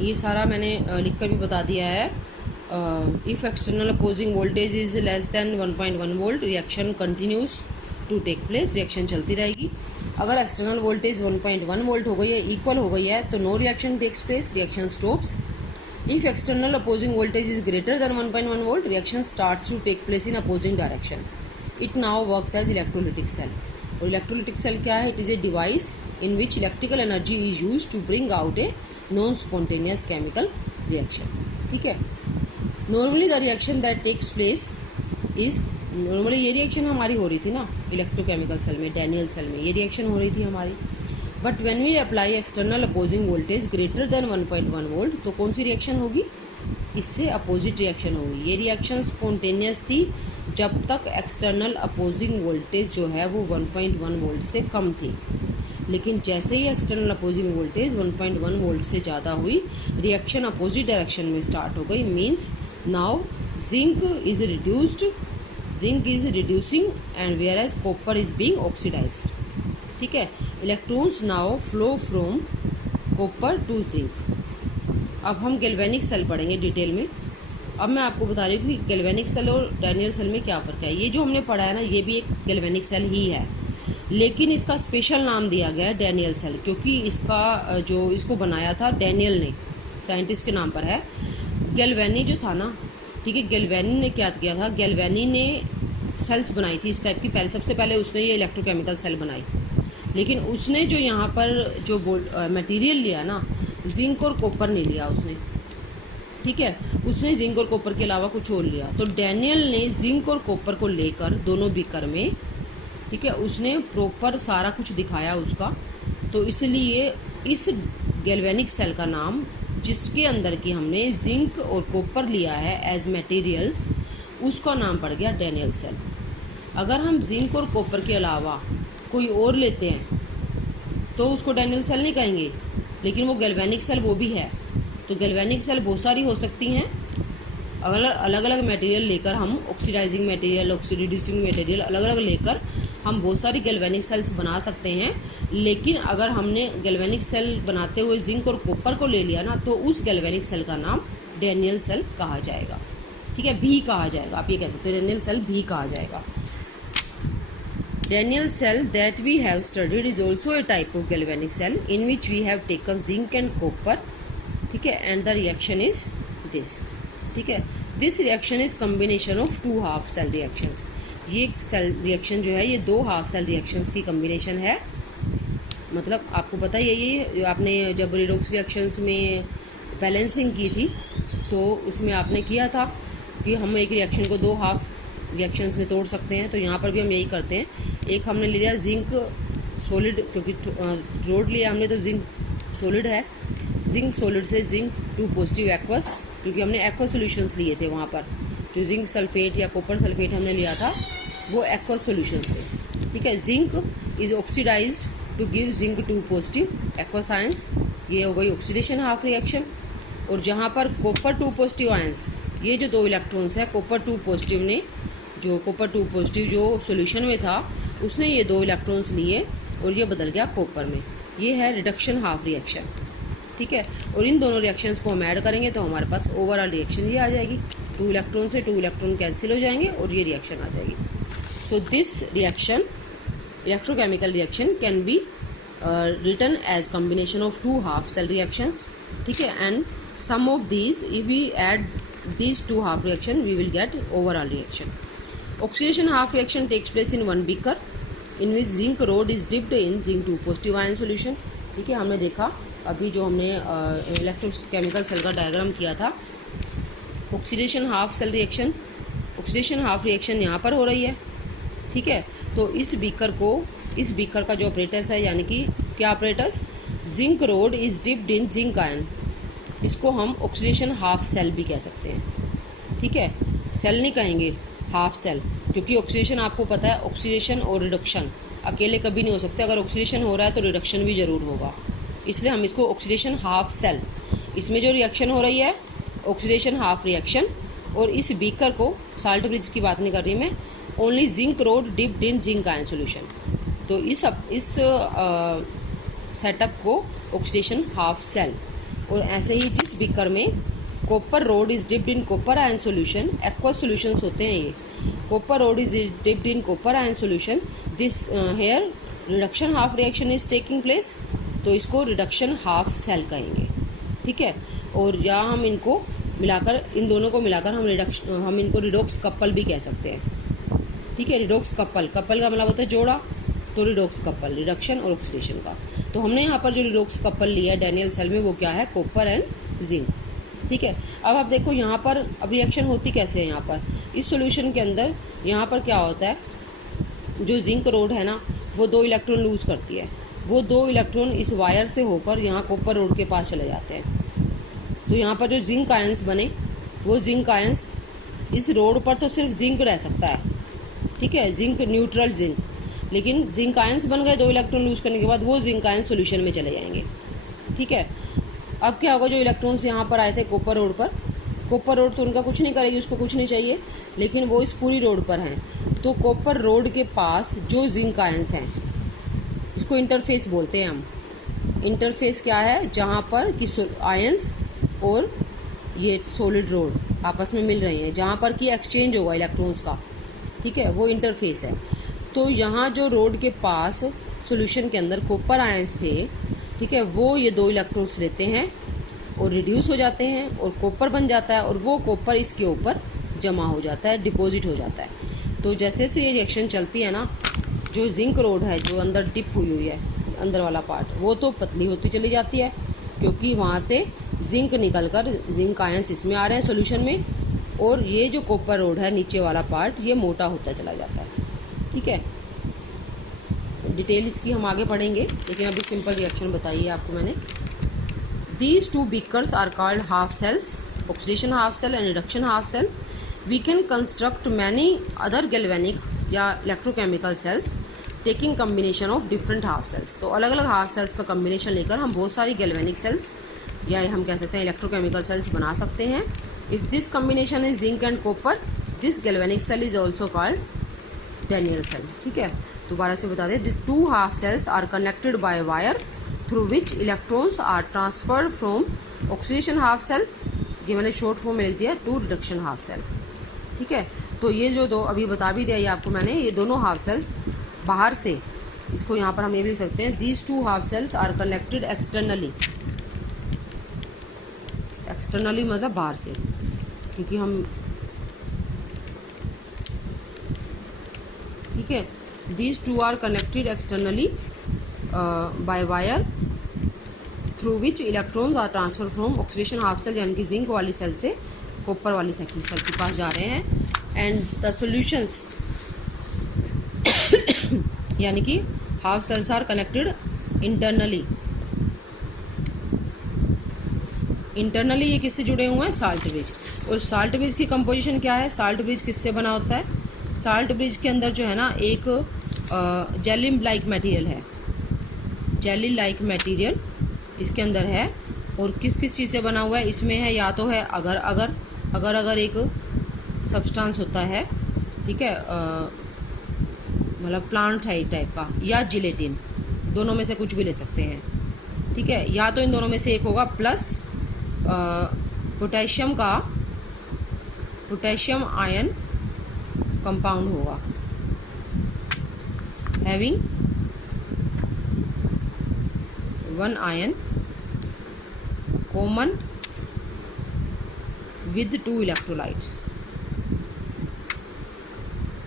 ये सारा मैंने लिख कर भी बता दिया है। If external opposing voltage is less than 1.1 volt, reaction continues to take place, reaction चलती रहेगी। अगर एक्सटर्नल वोल्टेज 1.1 वोल्ट हो गई है, इक्वल हो गई है, तो no reaction takes place, reaction stops. If external opposing voltage is greater than 1.1 volt, reaction starts to take place in opposing direction. It now works as electrolytic cell. और electrolytic cell क्या है? It is a device in which electrical energy is use to bring out a non spontaneous chemical reaction. ठीक है। Normally the reaction that takes place is, normally ये reaction हमारी हो रही थी ना इलेक्ट्रोकेमिकल सेल में, डैनियल सेल में ये रिएक्शन हो रही थी हमारी। But when we apply external opposing voltage greater than 1.1 volt, तो कौन सी रिएक्शन होगी? इससे अपोजिट रिएक्शन होगी। ये रिएक्शन स्पॉन्टेनियस थी जब तक एक्सटर्नल अपोजिंग वोल्टेज जो है वो 1.1 वोल्ट से कम थी। लेकिन जैसे ही एक्सटर्नल अपोजिंग वोल्टेज 1.1 वोल्ट से ज़्यादा हुई, रिएक्शन अपोजिट डायरेक्शन में स्टार्ट हो गई। Means now zinc is reducing and whereas copper is being oxidised. ठीक है। Electrons now flow from copper to zinc. अब हम गैल्वेनिक सेल पढ़ेंगे डिटेल में। अब मैं आपको बता रही हूँ कि गैल्वेनिक सेल और डैनियल सेल में क्या फ़र्क है। ये जो हमने पढ़ा है ना, ये भी एक गैल्वेनिक सेल ही है, लेकिन इसका स्पेशल नाम दिया गया है डैनियल सेल, क्योंकि इसका जो इसको बनाया था डैनियल ने, साइंटिस्ट के नाम पर है। गैल्वेनी जो था ना, ठीक है, गैल्वेनी ने क्या किया था? गैल्वेनी ने सेल्स बनाई थी इस टाइप की। पहले सबसे पहले उसने ये इलेक्ट्रोकेमिकल सेल बनाई, लेकिन उसने जो यहाँ पर जो मटेरियल लिया ना, जिंक और कॉपर नहीं लिया उसने। ठीक है, उसने जिंक और कॉपर के अलावा कुछ और लिया। तो डैनियल ने जिंक और कॉपर को लेकर दोनों बीकर में, ठीक है, उसने प्रॉपर सारा कुछ दिखाया उसका। तो इसलिए इस गैल्वेनिक सेल का नाम, जिसके अंदर की हमने जिंक और कॉपर लिया है एज मटेरियल्स, उसका नाम पड़ गया डैनियल सेल। अगर हम जिंक और कॉपर के अलावा कोई और लेते हैं तो उसको डैनियल सेल नहीं कहेंगे, लेकिन वो गैल्वेनिक सेल वो भी है। तो गैल्वेनिक सेल बहुत सारी हो सकती हैं। अलग अलग मटेरियल लेकर हम, ऑक्सीडाइजिंग मटेरियल, ऑक्सीडिड्यूसिंग मटेरियल अलग अलग लेकर हम बहुत सारी गैल्वेनिक सेल्स बना सकते हैं। लेकिन अगर हमने गैल्वेनिक सेल बनाते हुए जिंक और कॉपर को ले लिया ना, तो उस गैल्वेनिक सेल का नाम डैनियल सेल कहा जाएगा। ठीक है, भी कहा जाएगा, आप ये कह सकते हैं डैनियल सेल भी कहा जाएगा। Daniell cell that we have studied is also a type of galvanic cell in which we have taken zinc and copper, ठीक है, and the reaction is this, ठीक है। This reaction is combination of two half cell reactions। ये cell reaction जो है ये दो half cell reactions की कम्बिनेशन है। मतलब आपको पता है ये आपने जब रिडॉक्स रिएक्शंस में बैलेंसिंग की थी तो उसमें आपने किया था कि हम एक रिएक्शन को दो हाफ रिएक्शंस में तोड़ सकते हैं। तो यहाँ पर भी हम यही करते हैं। एक हमने लिया जिंक सॉलिड, क्योंकि रोड लिया हमने तो जिंक सॉलिड है। जिंक सॉलिड से जिंक 2 पॉजिटिव एक्वस, क्योंकि हमने एक्वस सॉल्यूशंस लिए थे वहाँ पर। जो जिंक सल्फेट या कॉपर सल्फेट हमने लिया था वो एक्वस सॉल्यूशंस थे। ठीक है। Zinc is oxidised to give zinc 2 positive aqueous ions, ये हो गई ऑक्सीडेशन हाफ रिएक्शन। और जहाँ पर कॉपर 2 पॉजिटिव आयंस, ये जो 2 इलेक्ट्रॉन्स है कॉपर 2 पॉजिटिव ने, जो कॉपर 2 पॉजिटिव जो सॉल्यूशन में था उसने ये 2 इलेक्ट्रॉन्स लिए और ये बदल गया कॉपर में। ये है रिडक्शन हाफ रिएक्शन। ठीक है। और इन दोनों रिएक्शंस को हम ऐड करेंगे तो हमारे पास ओवरऑल रिएक्शन ये आ जाएगी। 2 इलेक्ट्रॉन से 2 इलेक्ट्रॉन कैंसिल हो जाएंगे और ये रिएक्शन आ जाएगी। So this reaction, electrochemical reaction, can be written as combination of 2 half cell reactions. ठीक है। And sum of these, if we add these 2 half reaction, we will get overall reaction. Oxidation half reaction takes place in one beaker in which zinc rod is dipped in zinc 2 positive ion solution। ठीक है, हमने देखा अभी जो हमने electrochemical cell का diagram किया था, oxidation half cell reaction, oxidation half reaction यहाँ पर हो रही है। ठीक है। तो इस बीकर का जो ऑपरेटस है, यानी कि क्या apparatus, zinc road is dipped in zinc ion, इसको हम ऑक्सीडेशन हाफ सेल भी कह सकते हैं। ठीक है। सेल नहीं कहेंगे, हाफ सेल, क्योंकि ऑक्सीडेशन आपको पता है, ऑक्सीडेशन और रिडक्शन अकेले कभी नहीं हो सकते। अगर ऑक्सीडेशन हो रहा है तो रिडक्शन भी ज़रूर होगा, इसलिए हम इसको ऑक्सीडेशन हाफ सेल, इसमें जो रिएक्शन हो रही है ऑक्सीडेशन हाफ रिएक्शन। और इस बीकर को, साल्ट ब्रिज की बात नहीं कर रही मैं, only zinc road dipped in zinc ion solution. तो इस सेटअप को ऑक्सीडेशन हाफ सेल और ऐसे ही जिस बीकर में copper rod is dipped in copper ion solution, aqueous solutions होते हैं ये, copper rod is dipped in copper ion solution, this here reduction half reaction is taking place, तो इसको रिडक्शन हाफ सेल कहेंगे, ठीक है। और या हम इनको मिलाकर, इन दोनों को मिलाकर हम इनको रिडॉक्स कपल भी कह सकते हैं, ठीक है। रिडॉक्स कपल, कपल का मतलब होता है जोड़ा, तो रिडॉक्स कपल रिडक्शन और ऑक्सीडेशन का। तो हमने यहाँ पर जो रिडॉक्स कपल लिया है डैनियल सेल में वो क्या है, कॉपर एंड जिंक, ठीक है। अब आप देखो यहाँ पर अब रिएक्शन होती कैसे है, यहाँ पर इस सॉल्यूशन के अंदर यहाँ पर क्या होता है, जो जिंक रोड है ना वो 2 इलेक्ट्रॉन लूज करती है, वो 2 इलेक्ट्रॉन इस वायर से होकर यहाँ कॉपर रोड के पास चले जाते हैं। तो यहाँ पर जो जिंक आयंस बने वो जिंक आयंस इस रोड पर तो सिर्फ जिंक रह सकता है, ठीक है, जिंक न्यूट्रल जिंक, लेकिन जिंक आयंस बन गए 2 इलेक्ट्रॉन लूज करने के बाद वो जिंक आयंस सॉल्यूशन में चले जाएंगे, ठीक है। अब क्या होगा, जो इलेक्ट्रॉन्स यहाँ पर आए थे कॉपर रोड पर, कॉपर रोड तो उनका कुछ नहीं करेगी, उसको कुछ नहीं चाहिए, लेकिन वो इस पूरी रोड पर हैं, तो कॉपर रोड के पास जो जिंक आयंस हैं, इसको इंटरफेस बोलते हैं हम। इंटरफेस क्या है, जहाँ पर कि आयंस और ये सॉलिड रोड आपस में मिल रही हैं, जहाँ पर कि एक्सचेंज होगा इलेक्ट्रॉन्स का, ठीक है, वो इंटरफेस है। तो यहाँ जो रोड के पास सॉल्यूशन के अंदर कॉपर आयंस थे, ठीक है, वो ये 2 इलेक्ट्रॉन्स लेते हैं और रिड्यूस हो जाते हैं और कॉपर बन जाता है, और वो कॉपर इसके ऊपर जमा हो जाता है, डिपॉजिट हो जाता है। तो जैसे जैसे ये रिएक्शन चलती है ना, जो जिंक रोड है जो अंदर डिप हुई हुई है, अंदर वाला पार्ट, वो तो पतली होती चली जाती है, क्योंकि वहाँ से जिंक निकलकर जिंक आयंस इसमें आ रहे हैं सॉल्यूशन में, और ये जो कॉपर रोड है नीचे वाला पार्ट ये मोटा होता चला जाता है, ठीक है। डिटेल इसकी हम आगे पढ़ेंगे, लेकिन अभी सिंपल रिएक्शन बताई है आपको मैंने। These 2 beakers are called half cells, oxidation half cell and reduction half cell. We can construct many other galvanic या electrochemical cells taking combination of different half cells. तो अलग अलग half cells का combination लेकर हम बहुत सारी galvanic cells या हम कह सकते हैं electrochemical cells बना सकते हैं। If this combination is zinc and copper, this galvanic cell is also called Daniell cell, ठीक है। दोबारा से बता दें, the 2 half cells are connected by wire through which electrons are transferred from oxidation half cell, ये मैंने short form में लिख दिया, to reduction half cell, ठीक है। तो ये जो 2 अभी बता भी दिया ये आपको मैंने, ये दोनों हाफ सेल्स बाहर से, इसको यहाँ पर हम ये भी लिख सकते हैं, these 2 half cells are connected externally, externally मतलब बाहर से, क्योंकि हम, ठीक है, these 2 are connected externally by wire through which electrons are transferred from oxidation half cell यानी कि जिंक वाली सेल से कॉपर वाली सेल के पास जा रहे हैं, एंड द सॉल्यूशंस यानी कि half cells are connected internally. Internally ये किससे जुड़े हुए हैं, साल्ट ब्रिज। और साल्ट ब्रिज की कंपोजिशन क्या है, साल्ट ब्रिज किससे बना होता है, साल्ट ब्रिज के अंदर जो है ना एक जेली लाइक मटेरियल है, जेली लाइक मटेरियल इसके अंदर है, और किस किस चीज़ से बना हुआ है इसमें है, या तो है अगर एक सब्सटेंस होता है, ठीक है, मतलब प्लांट है एक टाइप का, या जिलेटिन, दोनों में से कुछ भी ले सकते हैं, ठीक है। या तो इन दोनों में से एक होगा, प्लस पोटेशियम आयन कंपाउंड होगा, having 1 ion common with 2 electrolytes.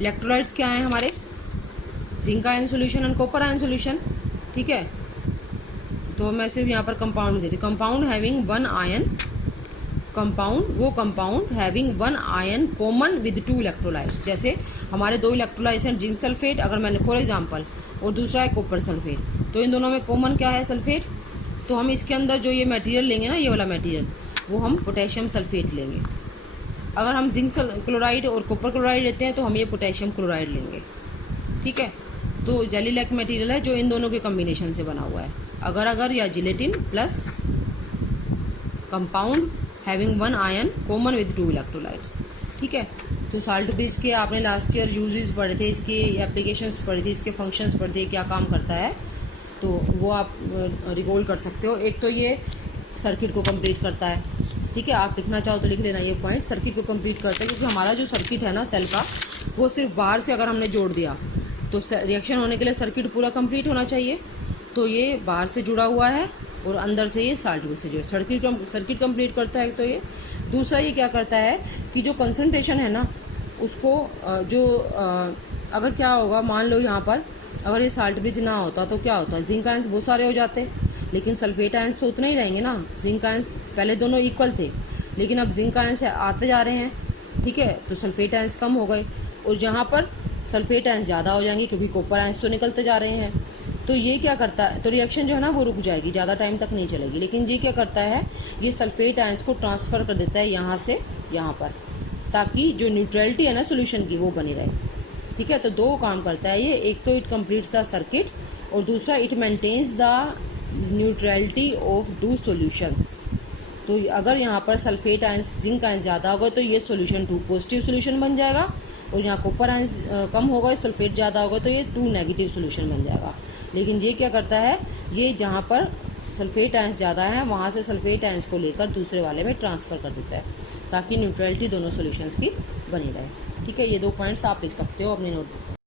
Electrolytes क्या हैं हमारे, zinc ion solution and copper ion solution, ठीक है। तो मैं सिर्फ यहाँ पर कंपाउंड देती, compound having 1 ion, compound having 1 ion common with 2 electrolytes. जैसे हमारे 2 इलेक्ट्रोलाइट्स हैं, जिंक सल्फेट अगर मैंने फॉर एग्जांपल, और दूसरा है कॉपर सल्फेट, तो इन दोनों में कॉमन क्या है, सल्फेट। तो हम इसके अंदर जो ये मटेरियल लेंगे ना, ये वाला मटेरियल, वो हम पोटेशियम सल्फेट लेंगे। अगर हम जिंक क्लोराइड और कॉपर क्लोराइड लेते हैं तो हम ये पोटेशियम क्लोराइड लेंगे, ठीक है। तो जेली लाइक मटेरियल है जो इन दोनों के कम्बिनेशन से बना हुआ है, अगर या gelatin plus compound having 1 ion common with 2 electrolytes, ठीक है। तो साल्ट ब्रिज के आपने लास्ट ईयर यूजेस पढ़े थे, इसकी एप्लीकेशंस पढ़ी थी, इसके फंक्शंस पढ़े थे, क्या काम करता है, तो वो आप रिकॉल कर सकते हो। एक तो ये सर्किट को कंप्लीट करता है। ठीक है, आप लिखना चाहो तो लिख लेना ये पॉइंट, सर्किट को कंप्लीट करता है, क्योंकि हमारा जो सर्किट है ना सेल का, वो सिर्फ बाहर से अगर हमने जोड़ दिया तो रिएक्शन होने के लिए सर्किट पूरा कंप्लीट होना चाहिए। तो ये बाहर से जुड़ा हुआ है और अंदर से ये साल्ट से जुड़ा, सर्किट कंप्लीट करता है। तो ये दूसरा ये क्या करता है कि जो कंसनट्रेशन है ना उसको अगर क्या होगा, मान लो यहाँ पर अगर ये साल्ट ब्रिज ना होता तो क्या होता, जिंक आयंस बहुत सारे हो जाते, लेकिन सल्फेट आयंस तो उतने ही रहेंगे ना। जिंक आयंस पहले दोनों इक्वल थे, लेकिन अब जिंक आयंस आते जा रहे हैं। ठीक है, तो सल्फेट आयंस कम हो गए और जहाँ पर सल्फेट आयंस ज़्यादा हो जाएंगे, क्योंकि कॉपर आयंस तो निकलते जा रहे हैं। तो ये क्या करता है, तो रिएक्शन जो है ना वो रुक जाएगी, ज़्यादा टाइम तक नहीं चलेगी। लेकिन ये क्या करता है, ये सल्फेट आयंस को ट्रांसफ़र कर देता है यहाँ से यहाँ पर, ताकि जो न्यूट्रलिटी है ना सोल्यूशन की वो बनी रहे। ठीक है, तो दो काम करता है ये, एक तो इट कम्प्लीट्स द सर्किट और दूसरा it maintains the neutrality of two solutions. तो अगर यहाँ पर सल्फेट आयंस जिंक आयंस ज़्यादा होगा तो ये सॉल्यूशन 2 पॉजिटिव सॉल्यूशन बन जाएगा, और यहाँ कॉपर आयंस कम होगा, सल्फेट ज़्यादा होगा तो ये 2 नेगेटिव सॉल्यूशन बन जाएगा। लेकिन ये क्या करता है, ये जहाँ पर सल्फेट आयंस ज़्यादा है वहाँ से सल्फेट आयंस को लेकर दूसरे वाले में ट्रांसफ़र कर देता है, ताकि न्यूट्रलिटी दोनों सॉल्यूशंस की बनी रहे। ठीक है, ये 2 पॉइंट्स आप लिख सकते हो अपनी नोटबुक।